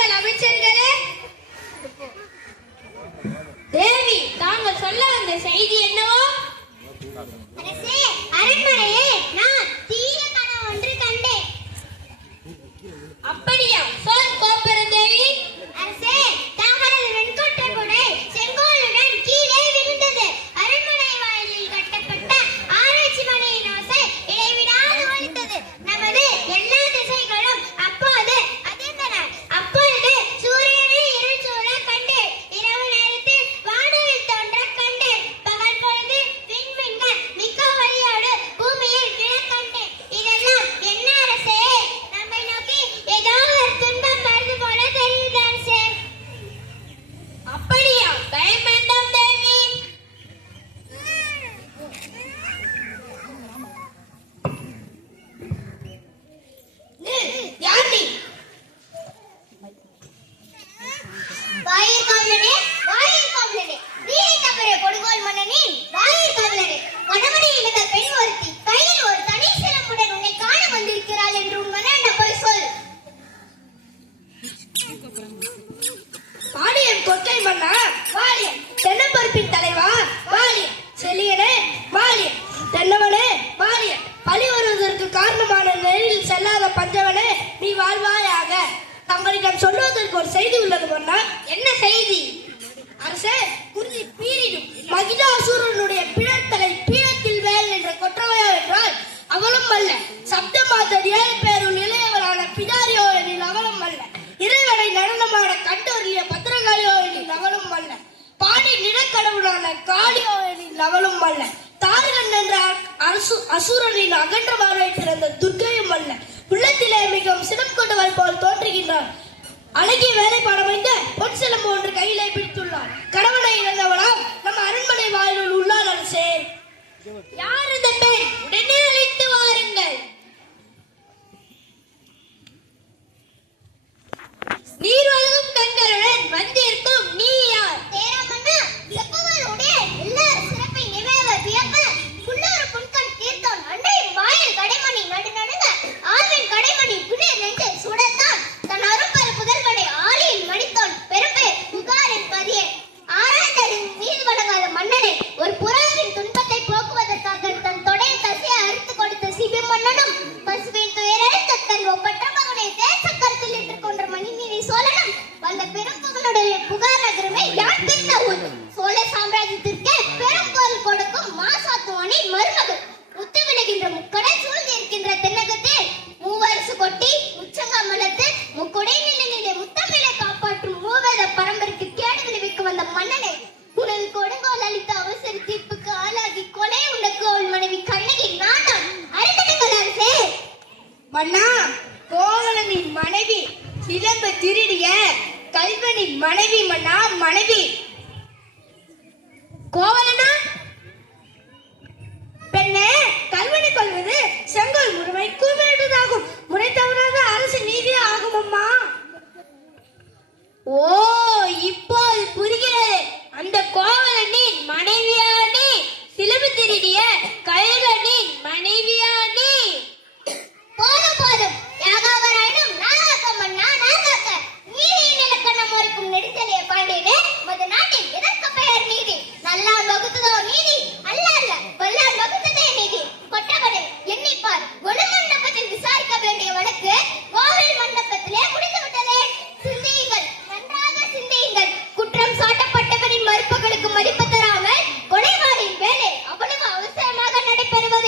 வாருங்கள் அமைச்சர்களே. தேவி, தாங்கள் சொல்ல வந்த செய்தி என்னவோ? அரசே, அரண்மனையே நான் தீய கனவு ஒன்று கண்டேன். அப்படியா? சொல் கோபுரம் தேவி. அரசே, தாங்களது வெண்கொற்ற குடை செங்கோலுடன் கீழே விழுந்தது. அரண்மனை வாயிலில் கட்டப்பட்ட ஆராய்ச்சி மனையின் ஓசை இடைவிடாது ஒலித்தது. நமது எல்லா திசைகளும் அப்போது அதிர்ந்தன. அப்பொழுது சூரியனை இருள் சூழ கண்டேன். இரவு நேரத்தில் வானவில் தோன்ற கண்டேன். பகல் பொழுது விண்மீன்கள் மிக்க ஒளியோடு பூமியில் விழக் கண்டேன். இதெல்லாம் என்ன அரசே? நம்மை நோக்கி ஏதோ ஒரு துன்பம் வருது போல தெரியுது அரசே. அப்படியா? பயம் வேண்டாம் தேவி. யார் நீ? வாயிற் காவலனே, வாயிற் காவலனே, நீரை தவிர கொடுங்கோல் மன்னனே, வாயிற் காவலனே, கணவனை இழந்த பெண் ஒருத்தி கையில் ஒரு தனி சிலம்புடன் உன்னை காண வந்திருக்கிறாள் என்று உன் மன்னன் போய் சொல். பாடியன் கொற்றை மன்னா வாலியன், தென்னம்பருப்பின் தலைவா வாலியன், செல்லியனே வாலியன், தென்னவனே வாலியன், பழி வருவதற்கு காரணமான நெறியில் செல்லாத பஞ்சவனே நீ வாழ்வாயாக. தங்களிடம் சொல்வதற்கு ஒரு செய்தி உள்ளது மன்னா. என்ன செய்தி? அரசே, குறிஞ்சி பீரிடும் மகிஷாசூரனுடைய பிணத்தலை பீடத்தில் வேல் என்ற கொற்றவையோ என்றால் அவளும் அல்ல. சப்தமாதர் 7 பேருள் இளையவரான பிடாரியோ எனில் அவளும் அல்ல. இறைவனை நடனமாட கண்டோரிய பத்திரகாளியோ எனில் அவளும் அல்ல. பாடி நிலக்கடவுளான காளியோ எனில் அவளும் அல்ல. தாரகன் என்ற அசுரனின் அகன்ற பார்வை பிறந்த துர்க்கையும் அல்ல. உள்ளத்திலே மிகவும் சினம் கொண்டவள் போல் தோன்றுகின்றார். அழகிய வேலைப்பாடு வைத்த பொன் சிலம்பு ஒன்று கையிலே பிடித்துள்ளார். கணவனை இழந்தவளாம் நம்ம அரண்மனை வாயிலுள் உள்ளார் அரசே. யார் இந்த பெண்? உடனே அழைத்து வாருங்கள். நீர் வழங்கும் கண்களுடன் வந்திருக்கும் நீ யார்? தேராமன்னா, செப்பவளுடைய எல்லார் சிறப்பை நினைவ வியப்ப புல்லூர் புன்கண் தீர்த்தோன் அன்றையின் வாயில் கடைமணி நடுநடுங்க ஆழ்வின் கடைமணி புனிர் நெஞ்சை சுடத்தான் தன் அரும்பல் புதல்வனை ஆலியில் மடித்தோன் பெரும்பே புகாரின் பதியே ஆராய்ந்தரின் மீது வணங்காத மன்னனை ஒரு புறாவின் துன்பத்தை போக்குவதற்காக தன் தொடையை கசிய அறுத்து கொடுத்த சிபி மன்னனும் பசுவின் துயரழித்த தன் ஒப்பற்ற மகனை தேச கருத்தில் இட்டு கொன்ற மணிநீரை சோழனும் வந்த பெரும்புகளுடைய புகார் நகரமே யான் பிறந்த ஊர். சோழ சாம்ராஜ்யத்திற்கே பெருங்கோல் கொடுக்கும் மாசாத்துவானின் மருமகள் முத்து விளைகின்ற முக்கடல் சூழ்ந்து இருக்கின்ற தென்னகத்தே மூவரசு கொட்டி உச்சங்கமலத்து முக்குடை நிலையிலே முத்தமிழை காப்பாற்றும் மூவேத பரம்பரைக்கு கேடு விளைவிக்க வந்த மன்னனை உனது கொடுங்கோல் அளித்த அவசர தீர்ப்புக்கு ஆளாகி கொலை உள்ள கோல் மனைவி கண்ணகி நாட்டம் அறுத்தடுங்கள் அரசே. மன்னா, கோவலனின் மனைவி சிலம்பு திருடிய கல்வனின் மனைவி மன்னா, மனைவி. கோவலனா? பெண்ணே, கல்வனை கொள்வது செங்கோல் முறைமை கூறுவதாகும். முறை தவறாத அரசு நீதி ஆகும் அம்மா. ஓ, இப்போது புரிகிறது. அந்த கோவலனின் மனைவியானே சிலம்பு திருடிய கல்வனின் மனைவியானே. போதும் போதும், யாகாவராயினும் நாகாக்க மன்னா நாகாக்க. நீதியின் இலக்கணம் மறுக்கும் நெடுஞ்செழிய பாண்டியனே, மது நாட்டில் எதற்கு பெயர் நீதி? நல்லார் வகுத்ததோ நீதி? அல்ல அல்ல, வல்லார் வகுத்ததே நீதி. கொற்றவனே, எண்ணிப்பார். குண மண்டபத்தில் விசாரிக்க வேண்டிய வழக்கு கோவில் மண்டபத்திலே முடிந்து விட்டதே. சிந்தியுங்கள், நன்றாக சிந்தியுங்கள். குற்றம் சாட்டப்பட்டவரின் மறுப்புகளுக்கு மதிப்பு தராமல் கொலைவாளியின் வேலை அவ்வளவு அவசரமாக நடைபெறுவது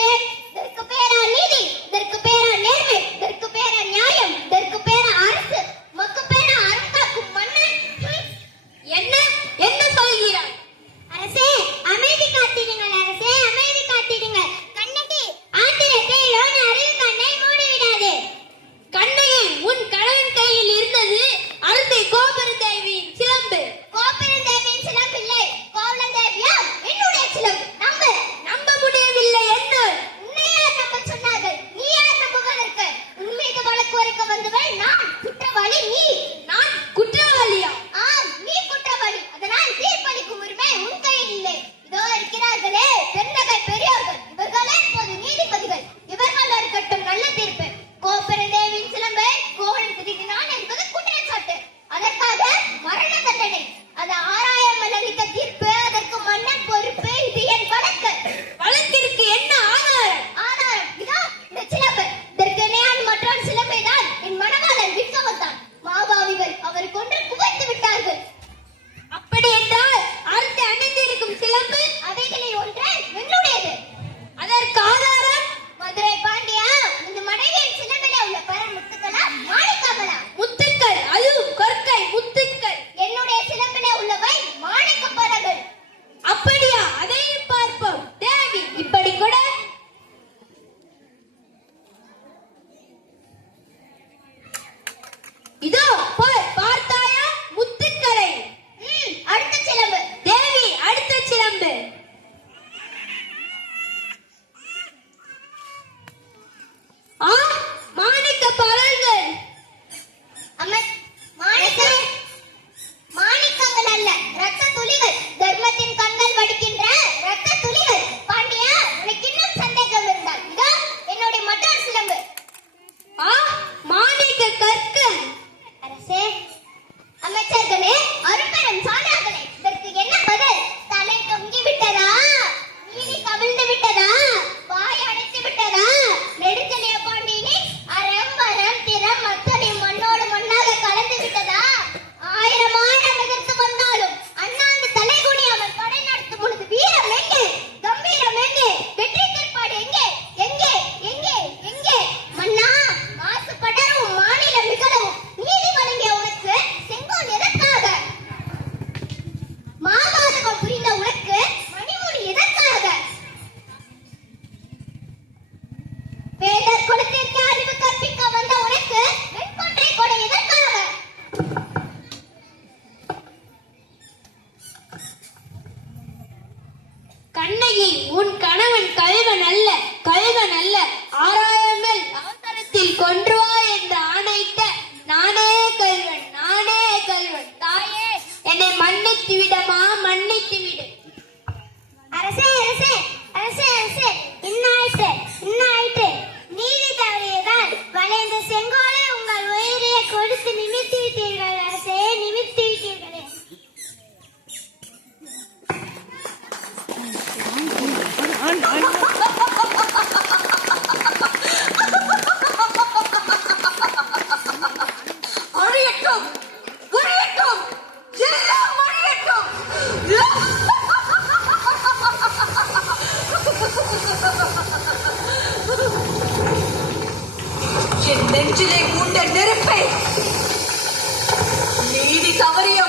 இதோ பார்த்தாயா முத்துக்களை. அடுத்த சிலம்பு. தேவி அடுத்த சிலம்பு. மாணிக்க பழங்கள். மாணிக்கங்கள் அல்ல, ரத்த துளிகள். தர்மத்தின் கண்கள் வடிக்கின்ற ரத்த துளிகள். பாண்டியா, உனக்கு இன்னும் சந்தேகம் இருந்தால் இதோ என்னுடைய மற்றொரு சிலம்பு. மாணிக்க கற்கள். அரசே, அமைச்சர்களே, அரும்பெரும் சான்றார்களே, இதற்கு என்ன பதில்? தலை தொங்கி விட்டதா? நீதி கவிழ்ந்து விட்டதா? வாய் அடைத்து விட்டதா? நெடுஞ்செழிய பாண்டியனே, அறம் வரம் திறம் அத்தனை மண்ணோடு மண்ணாக கலந்து விட்டதா? ஆயிரமாயிரம் எதிர்த்து வந்தாலும் அண்ணாந்து தலை குனியாமல் படை நடத்தும் பொழுது வீரம் எங்கே? கம்பீரம் எங்கே? வெற்றி திருப்பாடு எங்கே? எங்கே? எங்கே? எங்கே? மன்னா, மாசு படரும் மாநிலம் மிகவும் நீதி வழங்கிய உனக்கு செங்கோல் எதற்காக? மாபாதகம் புரிந்த உனக்கு மணிமுடி எதற்காக? வேடர் குலத்திற்கு அறிவு கற்பிக்க வந்த உனக்கு வெண்கொன்றை கொடை எதற்காக? கண்ணகி, உன் கணவன் கள்வன் அல்ல, கள்வன் அல்ல. ஆராயாமல் அவசரத்தில் கொன்று வா என்று ஆணையிட்ட நானே கள்வன், நானே கள்வன். தாயே, என்னை மன்னித்து விடமா, மன்னித்து விடு. அரசே, அரசே, அரசே, அரசே, இன்னாயிற்று, இன்னாயிற்று. நீதி தவறியதால் வளைந்த செங்கோலை உங்கள் உயிரையே கொடுத்து நிமிர்த்தி விட்டீர்கள் அரசே, நிமிர்த்தி விட்டீர்களே. மறியட்டும், மறியட்டும், எல்லாம் மறியட்டும். என் நெஞ்சிலே மூண்ட நெருப்பை நீதி தவறிய